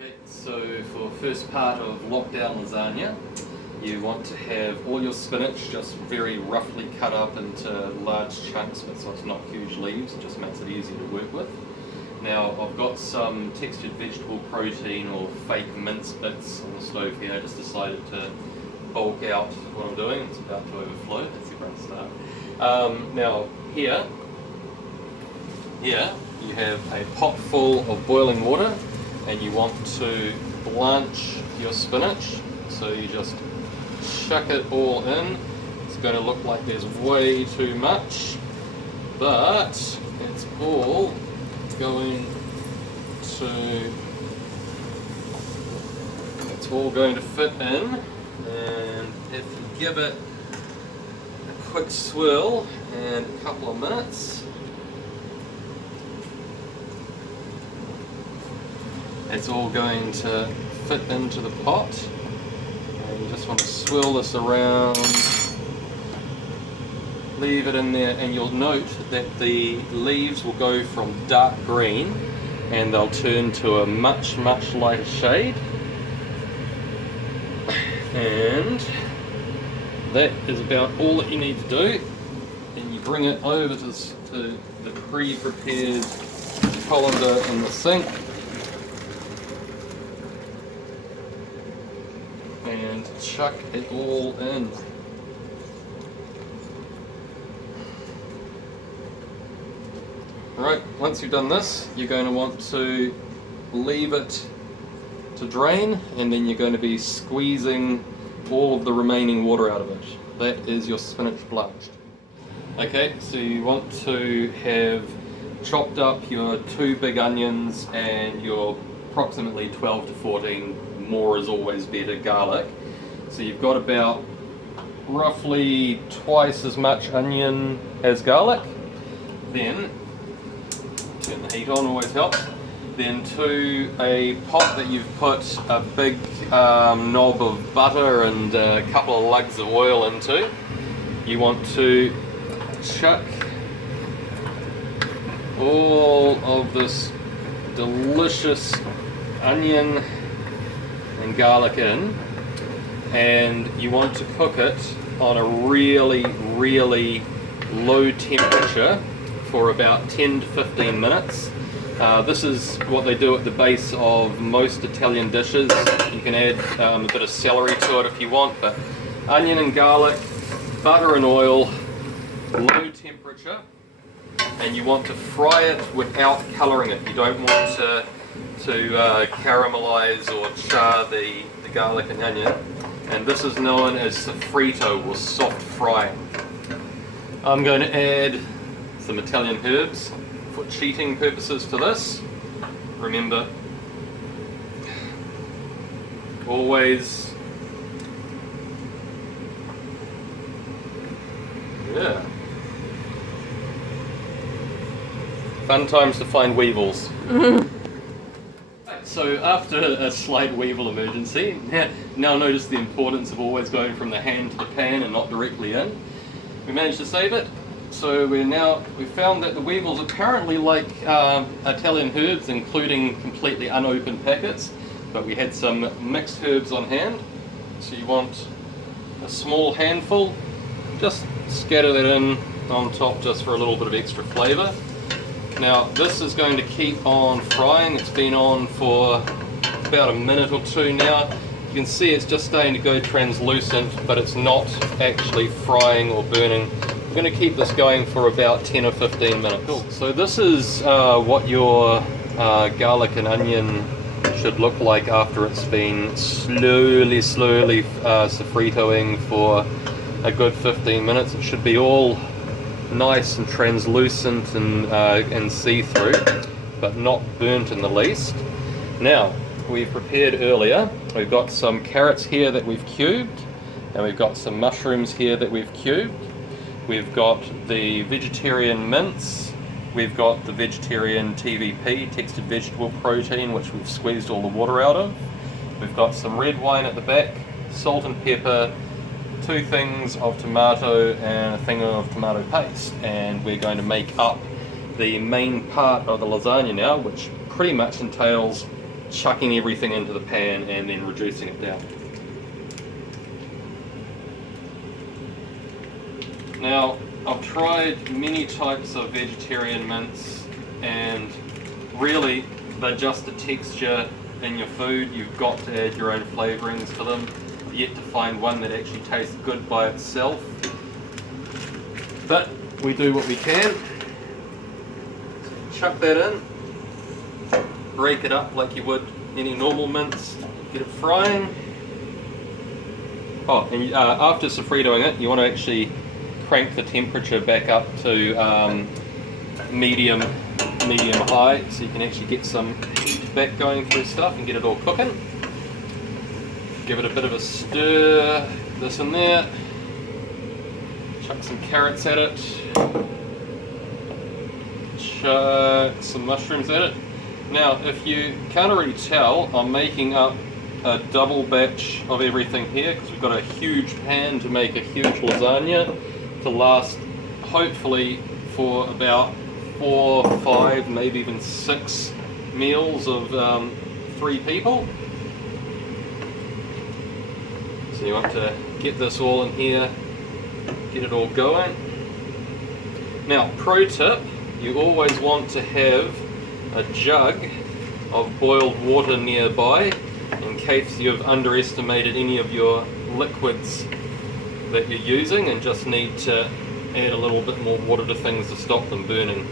Okay, so for first part of lockdown lasagna, you want to have all your spinach just very roughly cut up into large chunks, but so it's not huge leaves. It just makes it easier to work with. Now I've got some textured vegetable protein or fake mince bits on the stove here. I just decided to bulk out what I'm doing. It's about to overflow. That's a great start. Now here you have a pot full of boiling water, and you want to blanch your spinach. So you just chuck it all in. It's going to look like there's way too much, but it's all going to fit in. And if you give it a quick swirl and a couple of minutes, it's all going to fit into the pot. And you just want to swirl this around, leave it in there, and you'll note that the leaves will go from dark green and they'll turn to a much lighter shade. And that is about all that you need to do. And you bring it over to the pre-prepared colander in the sink, and chuck it all in. Right, once you've done this, you're going to want to leave it to drain, and then you're going to be squeezing all of the remaining water out of it. That is your spinach blanched. Okay, so you want to have chopped up your 2 big onions and your approximately 12 to 14, more is always better, garlic. So you've got about roughly twice as much onion as garlic. Then turn the heat on, always helps. Then to a pot that you've put a big knob of butter and a couple of lugs of oil into, you want to chuck all of this delicious onion and garlic in, and you want to cook it on a really low temperature for about 10 to 15 minutes. This is what they do at the base of most Italian dishes. You can add a bit of celery to it if you want, but onion and garlic, butter and oil, low temperature, and you want to fry it without colouring it. You don't want to caramelize or char the garlic and onion, and this is known as soffritto, or soft frying. I'm going to add some Italian herbs for cheating purposes to this. Remember, always, fun times to find weevils. So after a slight weevil emergency, now notice the importance of always going from the hand to the pan and not directly in. We managed to save it. So we found that the weevils apparently like Italian herbs, including completely unopened packets, but we had some mixed herbs on hand. So you want a small handful, just scatter that in on top just for a little bit of extra flavour. Now this is going to keep on frying. It's been on for about a minute or two now. You can see it's just starting to go translucent, but it's not actually frying or burning. We're going to keep this going for about 10 or 15 minutes. Cool. So this is what your garlic and onion should look like after it's been slowly soffrittoing for a good 15 minutes. It should be all nice and translucent and see-through, but not burnt in the least. Now, we've prepared earlier. We've got some carrots here that we've cubed, and we've got some mushrooms here that we've cubed. We've got the vegetarian mince, we've got the vegetarian TVP, textured vegetable protein, which we've squeezed all the water out of. We've got some red wine at the back, salt and pepper, 2 things of tomato and a thing of tomato paste, and we're going to make up the main part of the lasagna now, which pretty much entails chucking everything into the pan and then reducing it down. Now, I've tried many types of vegetarian mince, and really they're just a texture in your food. You've got to add your own flavourings to them. I've yet to find one that actually tastes good by itself. But we do what we can. Chuck that in, break it up like you would any normal mince, get it frying. Oh, and after sofritoing it, you want to actually crank the temperature back up to medium high, so you can actually get some heat back going through stuff and get it all cooking. Give it a bit of a stir, this and there. Chuck some carrots at it. Chuck some mushrooms at it. Now, if you can't already tell, I'm making up a double batch of everything here because we've got a huge pan to make a huge lasagna to last hopefully for about 4, 5, maybe even 6 meals of 3 people. So you want to get this all in here, get it all going. Now, pro tip, you always want to have a jug of boiled water nearby in case you've underestimated any of your liquids that you're using and just need to add a little bit more water to things to stop them burning.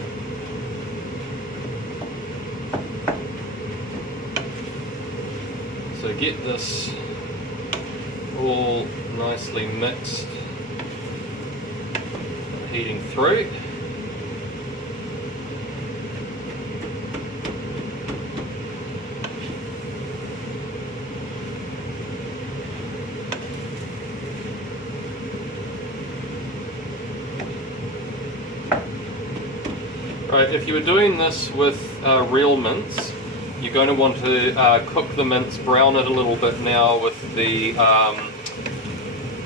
So get this all nicely mixed, heating through. Right, if you were doing this with real mince, you're going to want to cook the mince, brown it a little bit now with the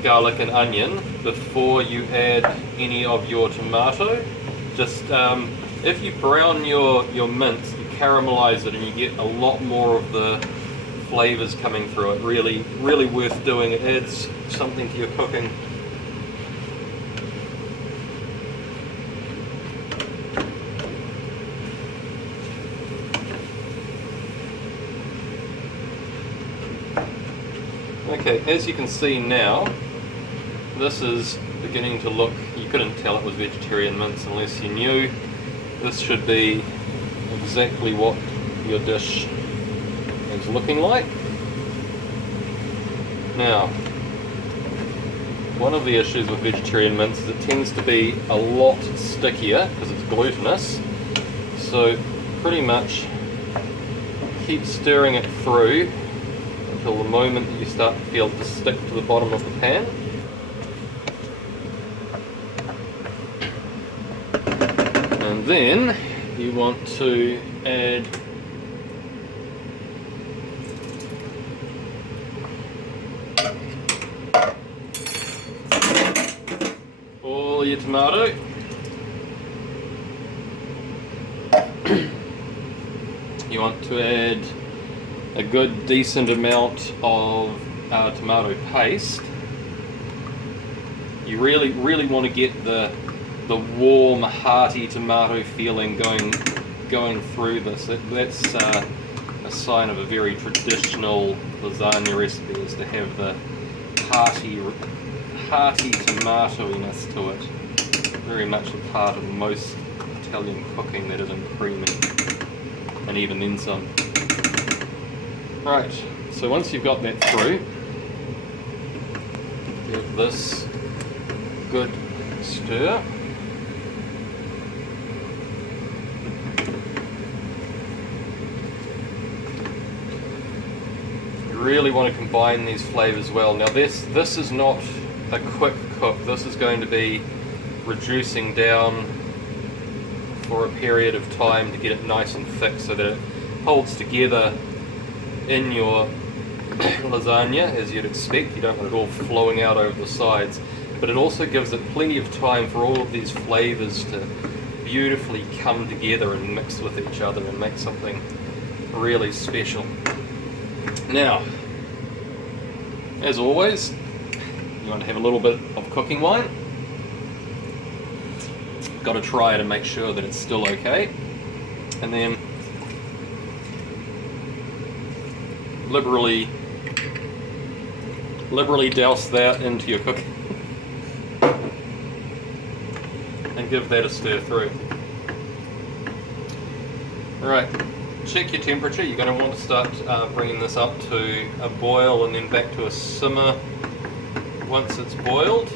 garlic and onion before you add any of your tomato. Just if you brown your mince, you caramelize it and you get a lot more of the flavors coming through it. Really worth doing. It adds something to your cooking. Okay, as you can see now, this is beginning to look, you couldn't tell it was vegetarian mince unless you knew. This should be exactly what your dish is looking like. Now, one of the issues with vegetarian mince is it tends to be a lot stickier because it's glutinous. So pretty much keep stirring it through until the moment that you start to feel it to stick to the bottom of the pan. And then you want to add all your tomato. You want to add a good decent amount of tomato paste. You really want to get the warm, hearty tomato feeling going through this. That's a sign of a very traditional lasagna recipe, is to have the hearty tomatoiness to it. Very much a part of most Italian cooking that isn't creamy, and even then some. Right, so once you've got that through, give this a good stir. You really want to combine these flavors well. Now this is not a quick cook. This is going to be reducing down for a period of time to get it nice and thick so that it holds together in your lasagna as you'd expect. You don't want it all flowing out over the sides, but it also gives it plenty of time for all of these flavors to beautifully come together and mix with each other and make something really special. Now, as always, you want to have a little bit of cooking wine. Got to try it and make sure that it's still okay. And then liberally douse that into your cooking and give that a stir through. Alright, check your temperature. You're going to want to start bringing this up to a boil and then back to a simmer once it's boiled.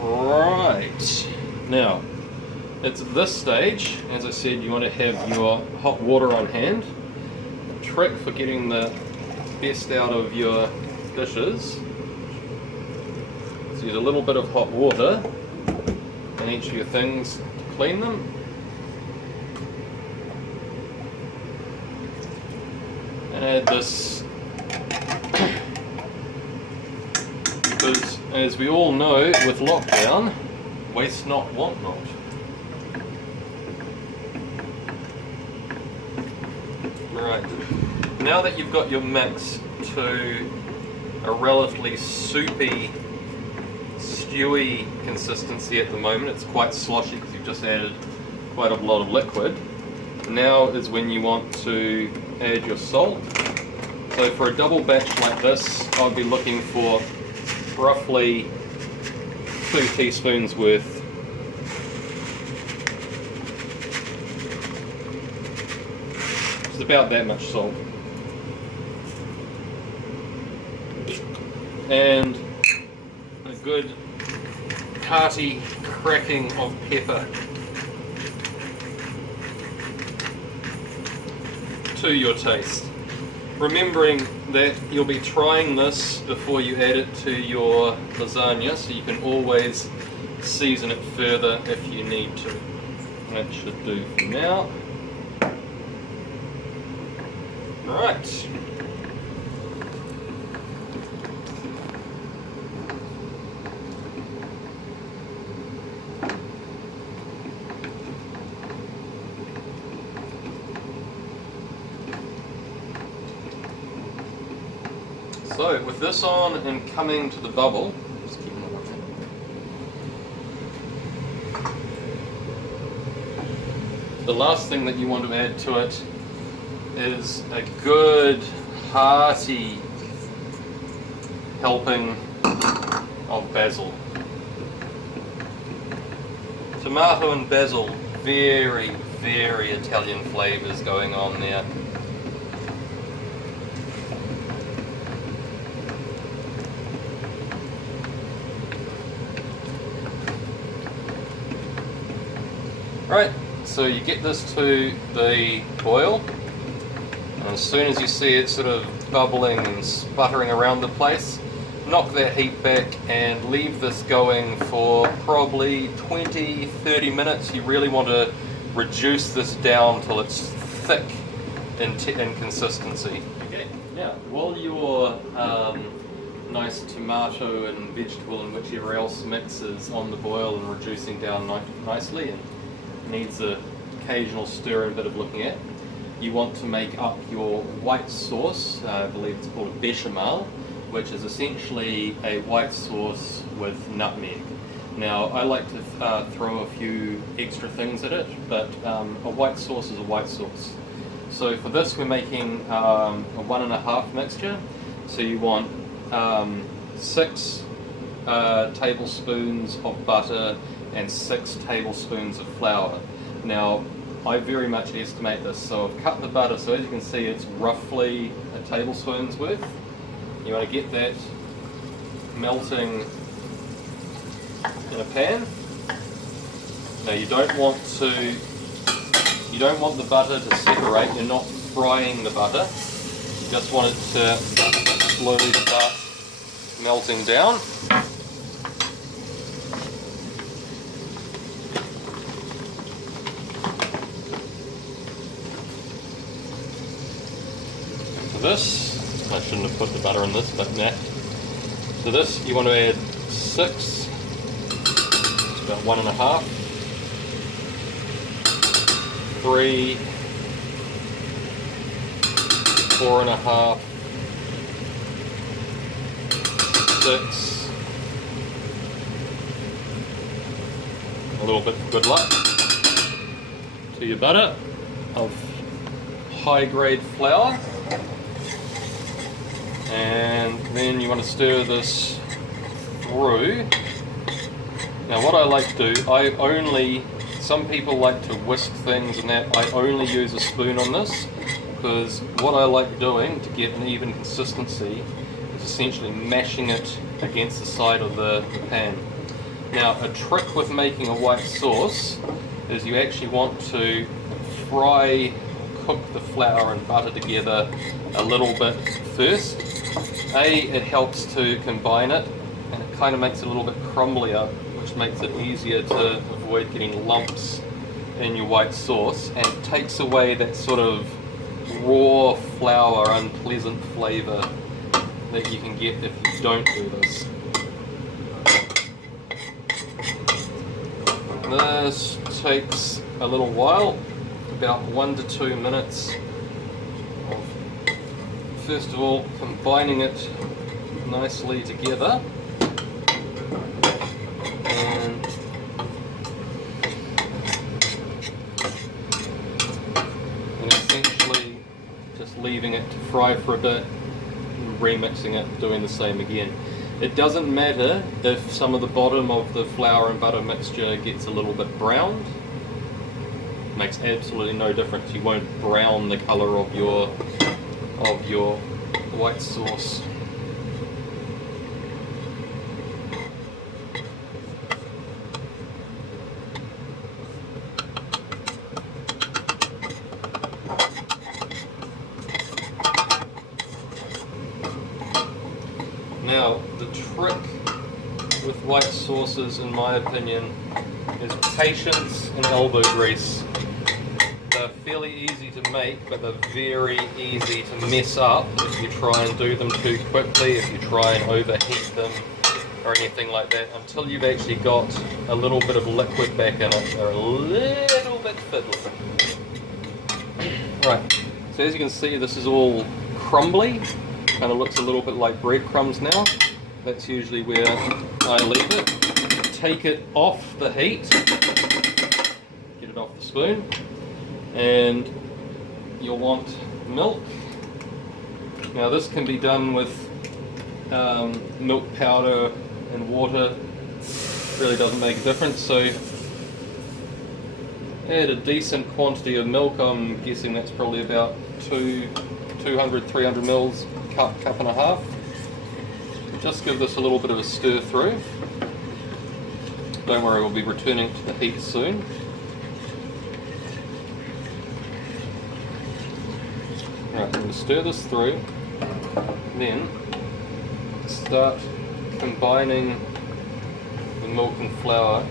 Alright, now it's at this stage, as I said, you want to have your hot water on hand. The trick for getting the best out of your dishes is use a little bit of hot water in each of your things to clean them. And add this because, as we all know, with lockdown, waste not, want not. Right, now that you've got your mix to a relatively soupy, stewy consistency at the moment, it's quite sloshy because you've just added quite a lot of liquid. Now is when you want to add your salt. So for a double batch like this, I'll be looking for roughly 2 teaspoons worth. It's about that much salt. And a good hearty cracking of pepper to your taste. Remembering that you'll be trying this before you add it to your lasagna, so you can always season it further if you need to. That should do for now. Right. So with this on and coming to the bubble, just keep it on. The last thing that you want to add to it is a good hearty helping of basil. Tomato and basil, very, very Italian flavours going on there. Right, so you get this to the boil, and as soon as you see it sort of bubbling and sputtering around the place, knock that heat back and leave this going for probably 20-30 minutes. You really want to reduce this down till it's thick in consistency. Okay, now while your nice tomato and vegetable and whichever else mix is on the boil and reducing down nicely and needs an occasional stir and a bit of looking at, you want to make up your white sauce. I believe it's called a bechamel, which is essentially a white sauce with nutmeg. Now I like to throw a few extra things at it, but a white sauce is a white sauce. So for this we're making a 1.5 mixture. So you want 6 tablespoons of butter and 6 tablespoons of flour. Now I very much estimate this, so I've cut the butter, so as you can see it's roughly a tablespoon's worth. You want to get that melting in a pan. Now you don't want the butter to separate. You're not frying the butter. You just want it to slowly start melting down. This, I shouldn't have put the butter in this, but nah. So this, you want to add 6, it's about 1.5 3, 4.5, 6, a little bit for good luck, to your butter of high grade flour, and then you want to stir this through. Now what I like to do, some people like to whisk things and that, I only use a spoon on this, because what I like doing to get an even consistency is essentially mashing it against the side of the pan. Now a trick with making a white sauce is you actually want to cook the flour and butter together a little bit first. It helps to combine it, and it kind of makes it a little bit crumblier, which makes it easier to avoid getting lumps in your white sauce, and it takes away that sort of raw flour unpleasant flavour that you can get if you don't do this. This takes a little while, about 1 to 2 minutes of, first of all, combining it nicely together, and essentially just leaving it to fry for a bit, and remixing it, doing the same again. It doesn't matter if some of the bottom of the flour and butter mixture gets a little bit browned. It makes absolutely no difference. You won't brown the colour of your white sauce. Now, the trick with white sauces, in my opinion, is patience and elbow grease. They're fairly easy to make, but they're very easy to mess up if you try and do them too quickly, if you try and overheat them or anything like that. Until you've actually got a little bit of liquid back in it, they're a little bit fiddly. Right, so as you can see, this is all crumbly. Kind of looks a little bit like breadcrumbs now. That's usually where I leave it. Take it off the heat, get it off the spoon, and you'll want milk. Now this can be done with milk powder and water, really doesn't make a difference. So add a decent quantity of milk. I'm guessing that's probably about 200-300 mils, cup and a half. Just give this a little bit of a stir through. Don't worry, we'll be returning to the heat soon. Right, I'm going to stir this through, then start combining the milk and flour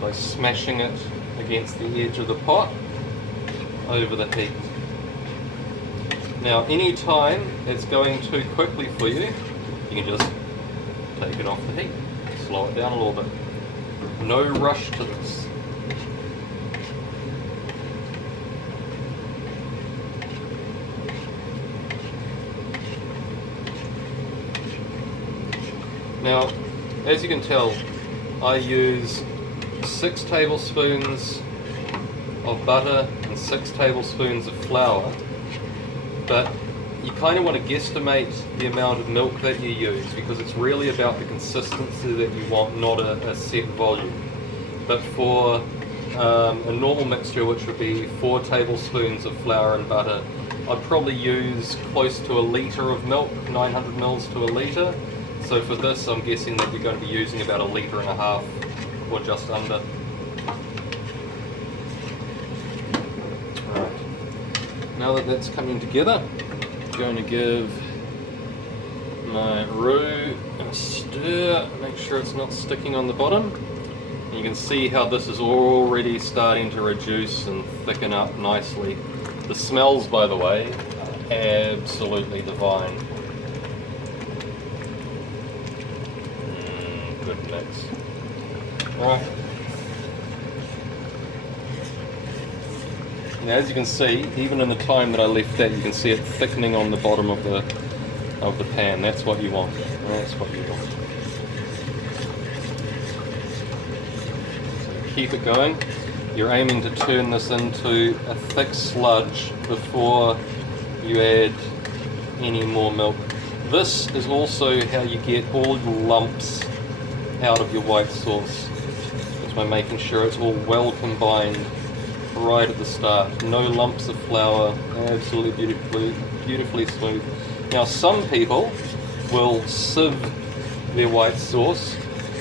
by smashing it against the edge of the pot over the heat. Now, any time it's going too quickly for you, you can just take it off the heat, slow it down a little bit. No rush to this. Now, as you can tell, I use 6 tablespoons of butter and 6 tablespoons of flour, but you kind of want to guesstimate the amount of milk that you use, because it's really about the consistency that you want, not a set volume. But for a normal mixture, which would be 4 tablespoons of flour and butter, I'd probably use close to 1 litre of milk, 900 mils to 1 litre. So for this, I'm guessing that you're going to be using about 1.5 litres or just under. Right. Now that that's coming together, I'm going to give my roux a stir, make sure it's not sticking on the bottom. And you can see how this is already starting to reduce and thicken up nicely. The smells, by the way, are absolutely divine. Good mix. Right. Now, as you can see, even in the time that I left that, you can see it thickening on the bottom of the pan. That's what you want. That's what you want. So keep it going. You're aiming to turn this into a thick sludge before you add any more milk. This is also how you get all your lumps out of your white sauce. It's by making sure it's all well combined right at the start. No lumps of flour, absolutely beautifully smooth. Now some people will sieve their white sauce.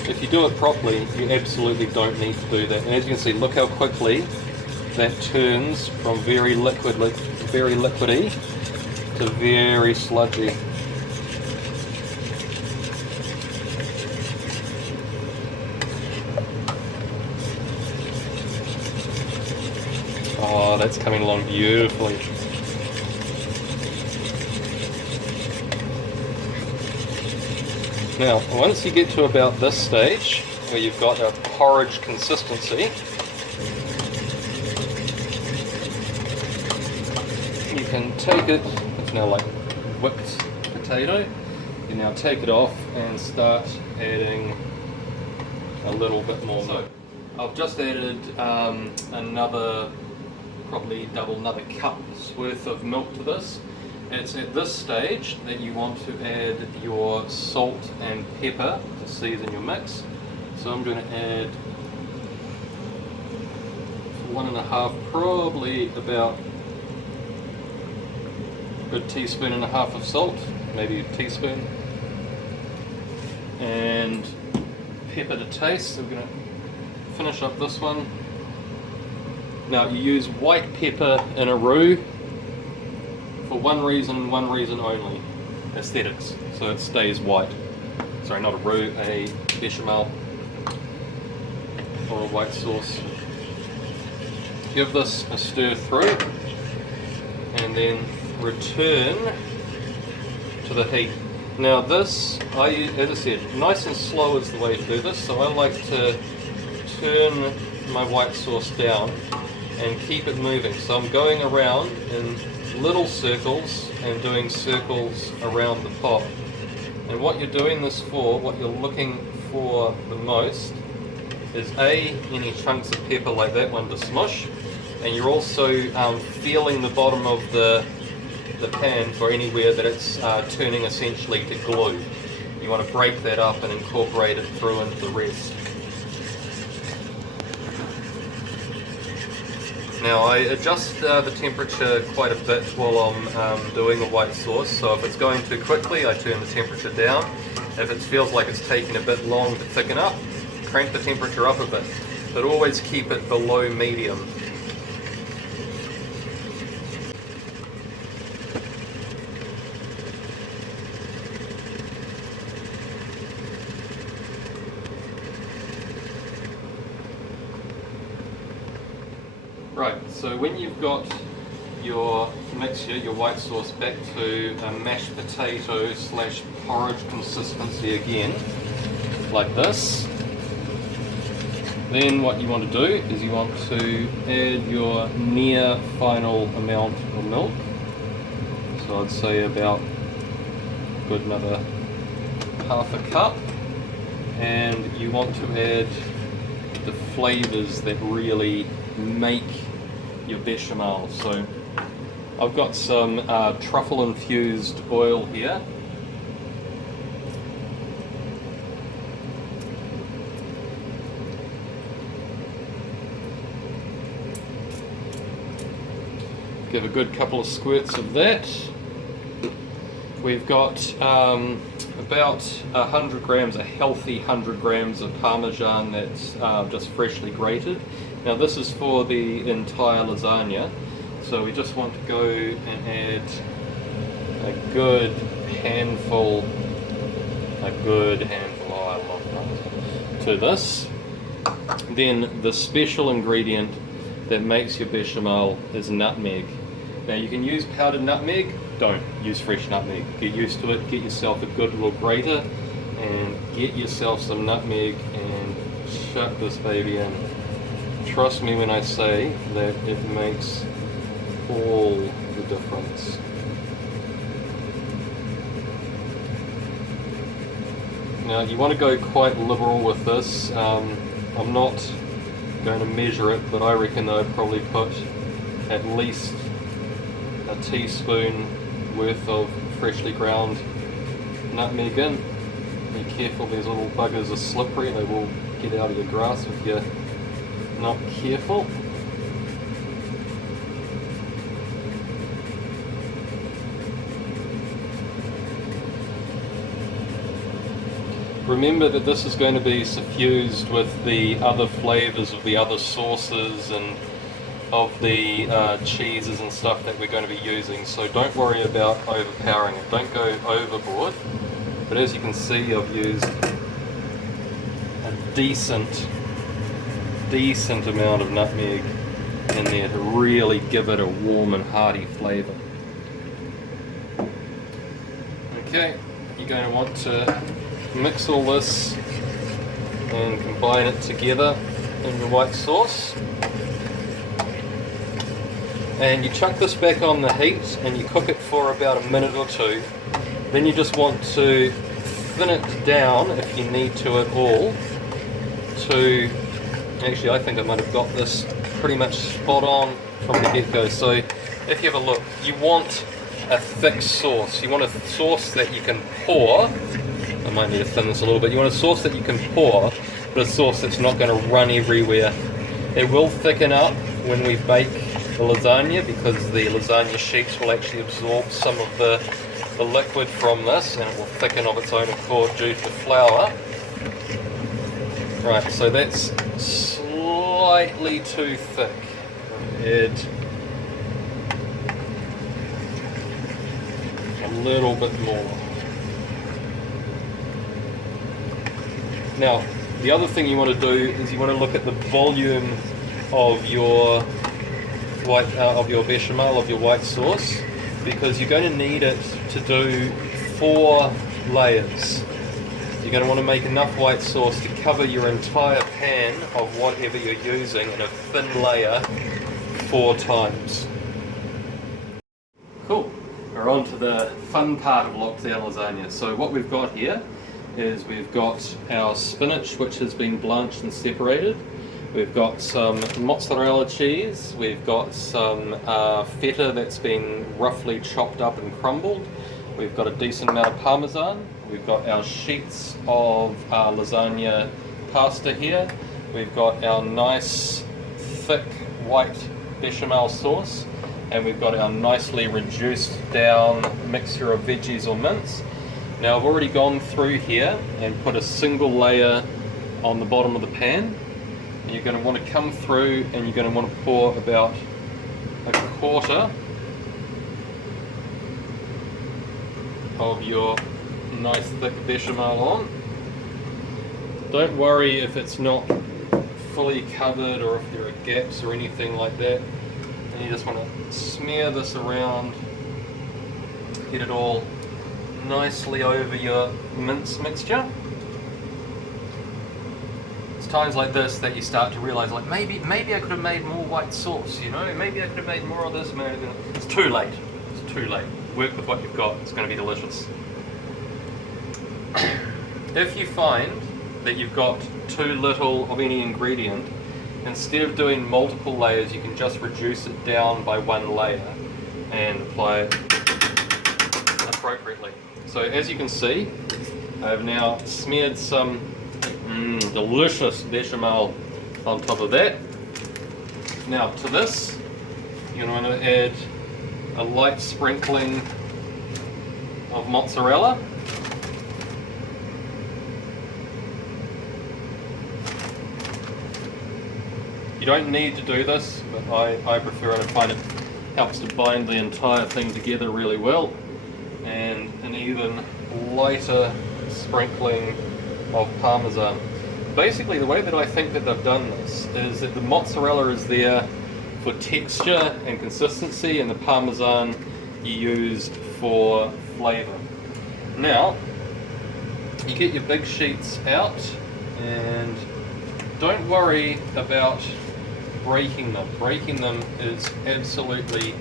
If you do it properly, you absolutely don't need to do that. And as you can see, look how quickly that turns from very liquidy to very sludgy. Oh, that's coming along beautifully. Now, once you get to about this stage, where you've got a porridge consistency, you can take it, it's now like whipped potato, you now take it off and start adding a little bit more milk. I've just added probably another cup's worth of milk to this. It's at this stage that you want to add your salt and pepper to season your mix. So I'm going to add 1.5, probably about a good teaspoon and a half of salt, maybe a teaspoon, and pepper to taste. So we're going to finish up this one. Now you use white pepper in a roux for one reason only: aesthetics. So it stays white. Sorry, not a roux, a bechamel or a white sauce. Give this a stir through and then return to the heat. Now this, as I said, nice and slow is the way to do this. So I like to turn my white sauce down and keep it moving. So I'm going around in little circles and doing circles around the pot. And what you're doing this for, what you're looking for the most, is any chunks of pepper like that one to smush, and you're also feeling the bottom of the pan for anywhere that it's turning essentially to glue. You want to break that up and incorporate it through into the rest. Now I adjust the temperature quite a bit while I'm doing the white sauce, so if it's going too quickly I turn the temperature down. If it feels like it's taking a bit long to thicken up, crank the temperature up a bit, but always keep it below medium. Right, so when you've got your mixture, your white sauce, back to a mashed potato / porridge consistency again, like this, then what you want to do is you want to add your near final amount of milk. So I'd say about a good another half a cup, and you want to add the flavours that really make your bechamel. So I've got some truffle infused oil here. Give a good couple of squirts of that. We've got about 100 grams, a healthy 100 grams of Parmesan that's just freshly grated. Now this is for the entire lasagna, so we just want to go and add a good handful, oh, I love that, to this. Then the special ingredient that makes your bechamel is nutmeg. Now you can use powdered nutmeg, don't use fresh nutmeg. Get used to it, get yourself a good little grater and get yourself some nutmeg and chuck this baby in. Trust me when I say that it makes all the difference. Now you want to go quite liberal with this. I'm not going to measure it, but I reckon I'd probably put at least a teaspoon worth of freshly ground nutmeg in. Be careful, these little buggers are slippery, they will get out of your grass if you're not careful. Remember that this is going to be suffused with the other flavours of the other sauces and of the cheeses and stuff that we're going to be using, so don't worry about overpowering it, don't go overboard. But as you can see, I've used a decent amount of nutmeg in there to really give it a warm and hearty flavour. Okay, you're going to want to mix all this and combine it together in your white sauce. And you chuck this back on the heat and you cook it for about a minute or two. Then you just want to thin it down if you need to at all. Actually, I think I might have got this pretty much spot on from the get-go. So if you have a look, you want a thick sauce. You want a sauce that you can pour. I might need to thin this a little bit. You want a sauce that you can pour, but a sauce that's not going to run everywhere. It will thicken up when we bake the lasagna, because the lasagna sheets will actually absorb some of the liquid from this, and it will thicken of its own accord due to flour. Right, so that's slightly too thick. Add a little bit more. Now, the other thing you want to do is you want to look at the volume of your bechamel, of your white sauce, because you're going to need it to do 4 layers. You're going to want to make enough white sauce to cover your entire pan of whatever you're using in a thin layer 4 times. Cool, we're on to the fun part of lockdown lasagna. So what we've got here is we've got our spinach, which has been blanched and separated. We've got some mozzarella cheese, we've got some feta that's been roughly chopped up and crumbled, we've got a decent amount of parmesan, we've got our sheets of lasagna pasta here, we've got our nice thick white bechamel sauce, and we've got our nicely reduced down mixture of veggies or mince. Now I've already gone through here and put a single layer on the bottom of the pan. You're going to want to come through and you're going to want to pour about a quarter of your nice thick bechamel on. Don't worry if it's not fully covered or if there are gaps or anything like that. And you just want to smear this around, get it all nicely over your mince mixture. It's times like this that you start to realise, like, maybe I could have made more white sauce, you know, maybe I could have made more of this, it's too late. It's too late. Work with what you've got, it's going to be delicious. If you find that you've got too little of any ingredient, instead of doing multiple layers, you can just reduce it down by 1 layer and apply it appropriately. So as you can see, I've now smeared some delicious bechamel on top of that. Now to this, you're going to add a light sprinkling of mozzarella. You don't need to do this, but I prefer it. I find it helps to bind the entire thing together really well. And an even lighter sprinkling of parmesan. Basically, the way that I think that they've done this is that the mozzarella is there for texture and consistency, and the parmesan you use for flavour. Now, you get your big sheets out, and don't worry about breaking them. Breaking them is absolutely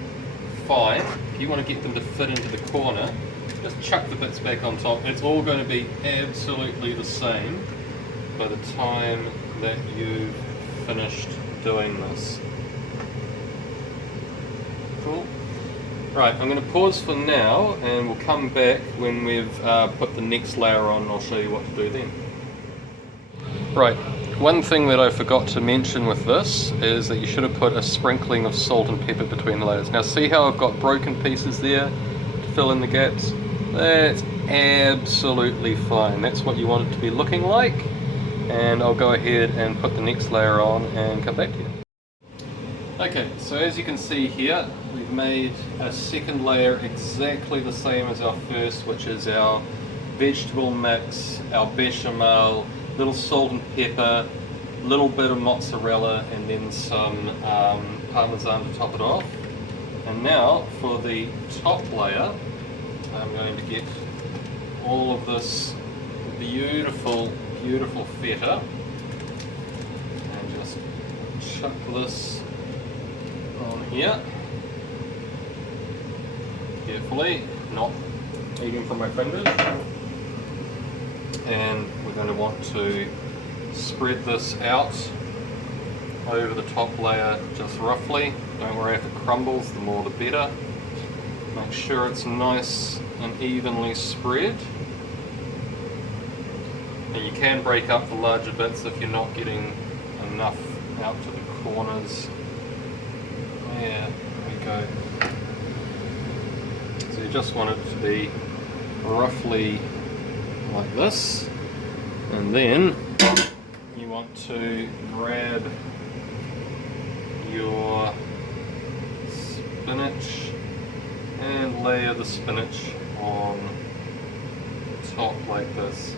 fine. If you want to get them to fit into the corner, just chuck the bits back on top. It's all going to be absolutely the same by the time that you've finished doing this. Cool. Right, I'm going to pause for now and we'll come back when we've put the next layer on and I'll show you what to do then. Right, one thing that I forgot to mention with this is that you should have put a sprinkling of salt and pepper between the layers. Now see how I've got broken pieces there to fill in the gaps? That's absolutely fine. That's what you want it to be looking like. And I'll go ahead and put the next layer on and come back to you. Okay, so as you can see here, we've made a second layer exactly the same as our first, which is our vegetable mix, our bechamel, little salt and pepper, little bit of mozzarella, and then some parmesan to top it off. And now for the top layer, I'm going to get all of this beautiful, beautiful feta and just chuck this on here. Carefully, not eating from my fingers. And we're going to want to spread this out over the top layer just roughly. Don't worry if it crumbles, the more the better. Make sure it's nice and evenly spread. And you can break up the larger bits if you're not getting enough out to the corners. Yeah, there we go. So you just want it to be roughly like this, and then you want to grab your spinach and layer the spinach on top like this.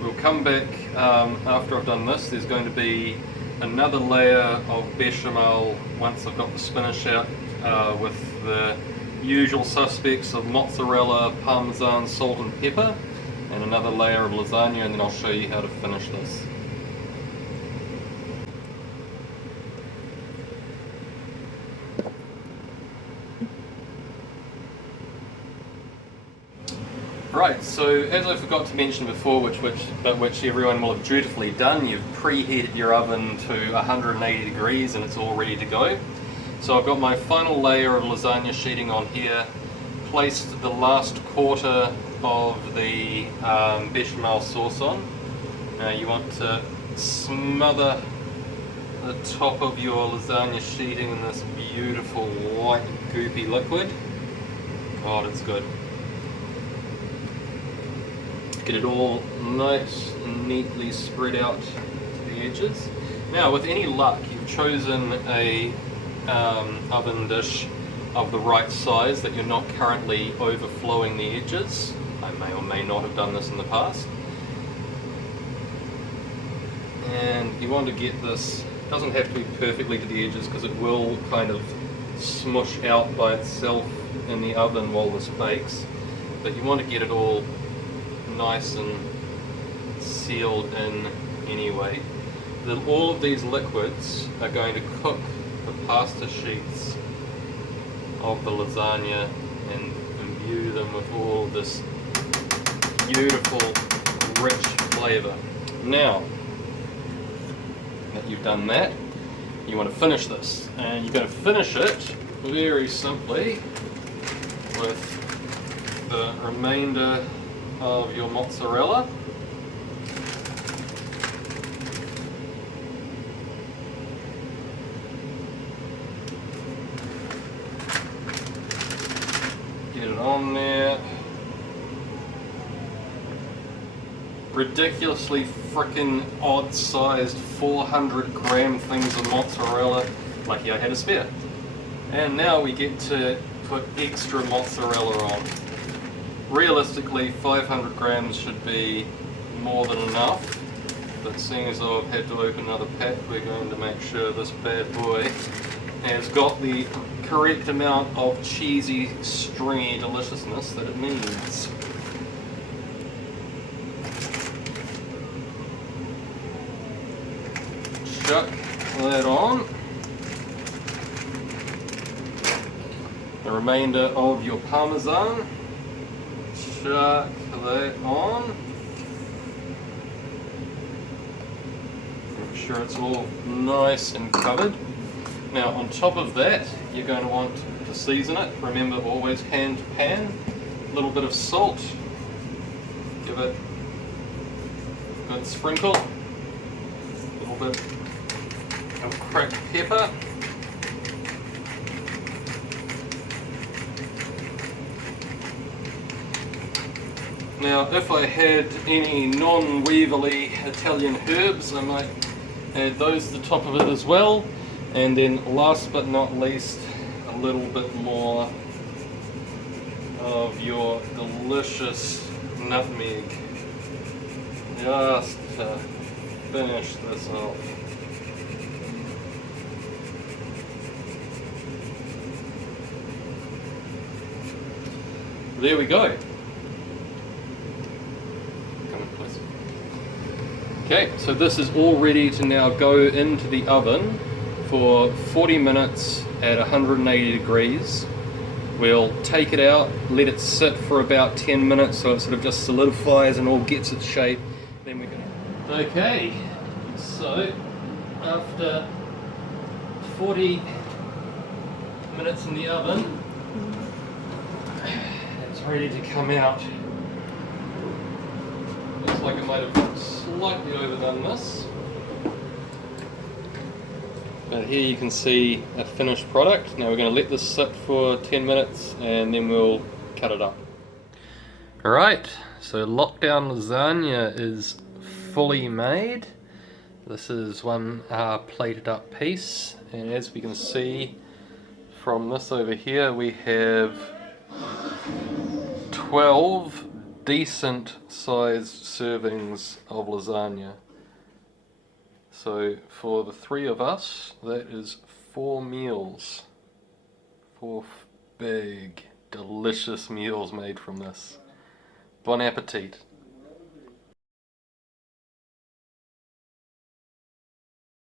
We'll come back after I've done this. There's going to be another layer of bechamel once I've got the spinach out with the usual suspects of mozzarella, parmesan, salt and pepper, and another layer of lasagna, and then I'll show you how to finish this. Right, so as I forgot to mention before, which everyone will have dutifully done, you've preheated your oven to 180 degrees and it's all ready to go. So I've got my final layer of lasagna sheeting on here, placed the last quarter of the bechamel sauce on. Now you want to smother the top of your lasagna sheeting in this beautiful white goopy liquid. God, it's good. Get it all nice and neatly spread out to the edges. Now with any luck, you've chosen a oven dish of the right size that you're not currently overflowing the edges. I may or may not have done this in the past. And you want to get this, doesn't have to be perfectly to the edges because it will kind of smush out by itself in the oven while this bakes, but you want to get it all nice and sealed in anyway. All of these liquids are going to cook the pasta sheets of the lasagna and imbue them with all of this beautiful rich flavour. Now that you've done that, you want to finish this, and you're going to finish it very simply with the remainder of your mozzarella. Get it on there. Ridiculously frickin' odd sized 400 gram things of mozzarella. Lucky I had a spare. And now we get to put extra mozzarella on. Realistically, 500 grams should be more than enough, but seeing as though I've had to open another pack, we're going to make sure this bad boy has got the correct amount of cheesy, stringy deliciousness that it needs. Chuck that on. the remainder of your Parmesan. Chuck that on. Make sure it's all nice and covered. Now on top of that, you're going to want to season it. Remember, always hand to pan. A little bit of salt. Give it a good sprinkle. A little bit of cracked pepper. Now, if I had any non-weevily Italian herbs, I might add those to the top of it as well. And then last but not least, a little bit more of your delicious nutmeg. Just to finish this off. There we go. Okay, so this is all ready to now go into the oven for 40 minutes at 180 degrees. We'll take it out, let it sit for about 10 minutes so it sort of just solidifies and all gets its shape. Then we're going to... Okay, so after 40 minutes in the oven, it's ready to come out. Looks like I might have slightly overdone this. But here you can see a finished product. Now we're going to let this sit for 10 minutes and then we'll cut it up. Alright, so lockdown lasagna is fully made. This is one plated up piece, and as we can see from this over here, we have 12 decent sized servings of lasagna. So for the three of us, that is 4 meals. 4 big, delicious meals made from this. Bon appetit.